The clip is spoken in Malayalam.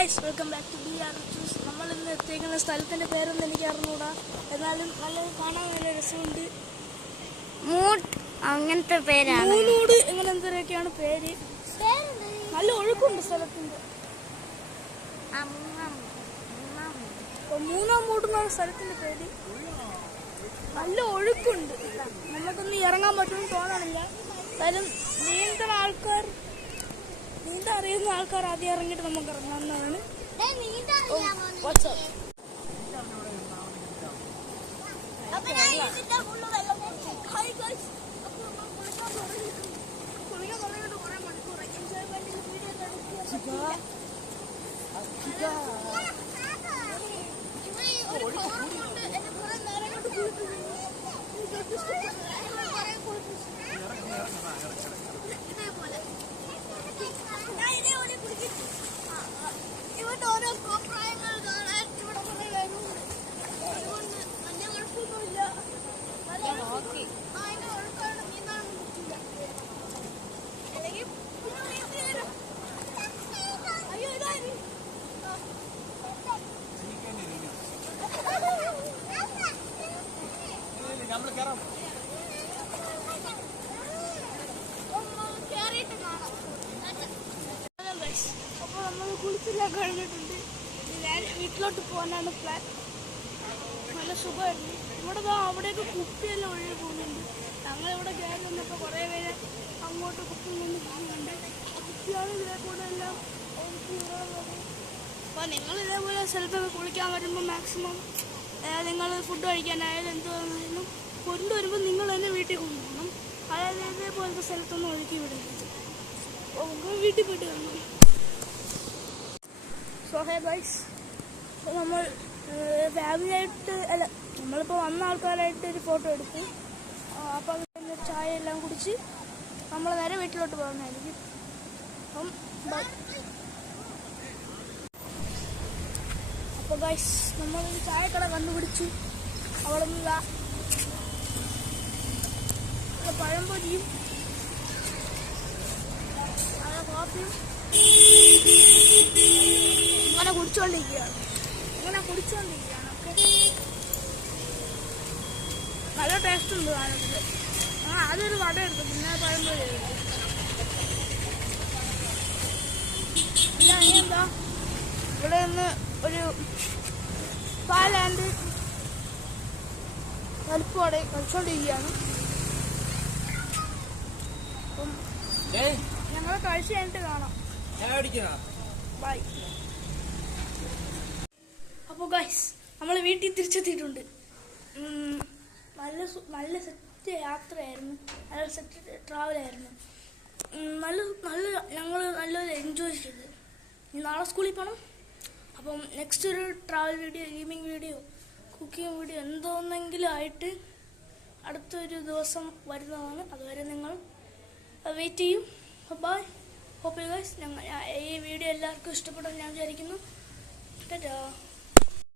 Guys, welcome back to BR Reviews. നമ്മൾ ഇന്ന് എത്തിയിരിക്കുന്ന സ്ഥലത്തിൻ്റെ പേരൊന്നും എനിക്ക് അറിഞ്ഞൂടാ, എന്നാലും നല്ലത് കാണാൻ നല്ല രസമുണ്ട്. അങ്ങനത്തെ പേരാണ്. മൂന്നൂട് ഇങ്ങനെ എന്തൊക്കെയാണ് പേര്. നല്ല ഒഴുക്കുണ്ട് സ്ഥലത്തിൻ്റെ. മൂന്നാം മൂട് എന്നാണ് സ്ഥലത്തിൻ്റെ പേര്. നല്ല ഒഴുക്കുണ്ട്. നമുക്കൊന്ന് ഇറങ്ങാൻ പറ്റുമെന്ന് തോന്നണില്ല. എന്തായാലും നീന്താൻ അറിയുന്ന ആൾക്കാർ ആദ്യം ഇറങ്ങിയിട്ട് നമുക്ക് ഇറങ്ങാവുന്നതാണ്. ഇവിടെ ഓരോ കോപ്രായങ്ങൾ കാണാൻ ഇവിടെ കുറെ വരുന്നുണ്ട്. അതുകൊണ്ട് നല്ല കുഴപ്പമൊന്നുമില്ല. അതിന്റെ ഒഴുക്കാണ് നീന്താൻ പറ്റില്ല. അല്ലെങ്കിൽ അയ്യോ ഇതായി അപ്പോൾ നമ്മൾ കുളിച്ചെല്ലാം കഴിഞ്ഞിട്ടുണ്ട്. ഞാൻ വീട്ടിലോട്ട് പോകാനാണ് പ്ലാൻ. നല്ല സുഖമായിരുന്നു. ഇവിടെ അവിടെയൊക്കെ കുപ്പിയെല്ലാം ഒഴുകി പോകുന്നുണ്ട്. ഞങ്ങളിവിടെ കയറി വന്നപ്പോൾ കുറേ പേര് അങ്ങോട്ട് കുപ്പി കൊണ്ട് പോകുന്നുണ്ട്. കുപ്പിയാണ് ഇതേപോലെ എല്ലാം ഒഴുകുന്നത്. അപ്പോൾ നിങ്ങൾ ഇതേപോലെ സ്ഥലത്തൊക്കെ കുളിക്കാൻ വരുമ്പോൾ മാക്സിമം നിങ്ങൾ ഫുഡ് കഴിക്കാനായാലും എന്തുവാണെങ്കിലും കൊണ്ടുവരുമ്പോൾ നിങ്ങൾ തന്നെ വീട്ടിൽ കൊണ്ടുപോകണം. അതായത് ഇതേപോലത്തെ സ്ഥലത്തൊന്നും ഒഴുക്കി വിടരുത്. അപ്പോൾ നമുക്ക് വീട്ടിൽ പോയിട്ട് വരണം. സോ ഹേ ഗൈസ്, നമ്മൾ ഫാമിലിയായിട്ട് അല്ല, നമ്മളിപ്പോൾ വന്ന ആൾക്കാരായിട്ട് ഒരു ഫോട്ടോ എടുത്ത് അപ്പോൾ അതിന് ചായ എല്ലാം കുടിച്ച് നമ്മൾ നേരെ വീട്ടിലോട്ട് പോകുന്നതായിരിക്കും. അപ്പം ബൈ. അപ്പോൾ ഗൈസ്, നമ്മളൊരു ചായക്കട കണ്ടുപിടിച്ചു. അവിടെ നിന്ന് പഴംപൊരിയും കോഫിയും ഇങ്ങനെ കുടിച്ചുകൊണ്ടിരിക്കുകയാണ്. ഓക്കെ, നല്ല ടേസ്റ്റ് ഉണ്ട് സാധനത്തിൽ. അതൊരു വട എടുത്തു, പിന്നെ പഴംപൊരി എടുത്തു. എന്താ ഇവിടെ നിന്ന് ഒരു പാൽ ആൻഡ് പരിപ്പോടെ കഴിച്ചുകൊണ്ടിരിക്കുകയാണ്. അപ്പം ഞങ്ങൾ കഴിച്ച് കഴിഞ്ഞിട്ട് കാണാം. ബൈ. അപ്പോൾ ഗൈസ്, നമ്മൾ വീട്ടിൽ തിരിച്ചെത്തിയിട്ടുണ്ട്. നല്ല സെറ്റ് യാത്രയായിരുന്നു. നല്ല സെറ്റ് ട്രാവലായിരുന്നു. ഞങ്ങൾ നല്ലൊരു എൻജോയ് ചെയ്ത്. ഇനി നാളെ സ്കൂളിൽ പോകണം. അപ്പം നെക്സ്റ്റ് ഒരു travel video, gaming video, cooking video എന്തോന്നെങ്കിലും ആയിട്ട് അടുത്തൊരു ദിവസം വരുന്നതാണ്. അതുവരെ നിങ്ങൾ വെയിറ്റ് ചെയ്യും. ബൈ. ഹോപ്പ് യു ഗൈസ്, ഈ വീഡിയോ എല്ലാവർക്കും ഇഷ്ടപ്പെട്ടെന്ന് ഞാൻ വിചാരിക്കുന്നു. ടാറ്റാ.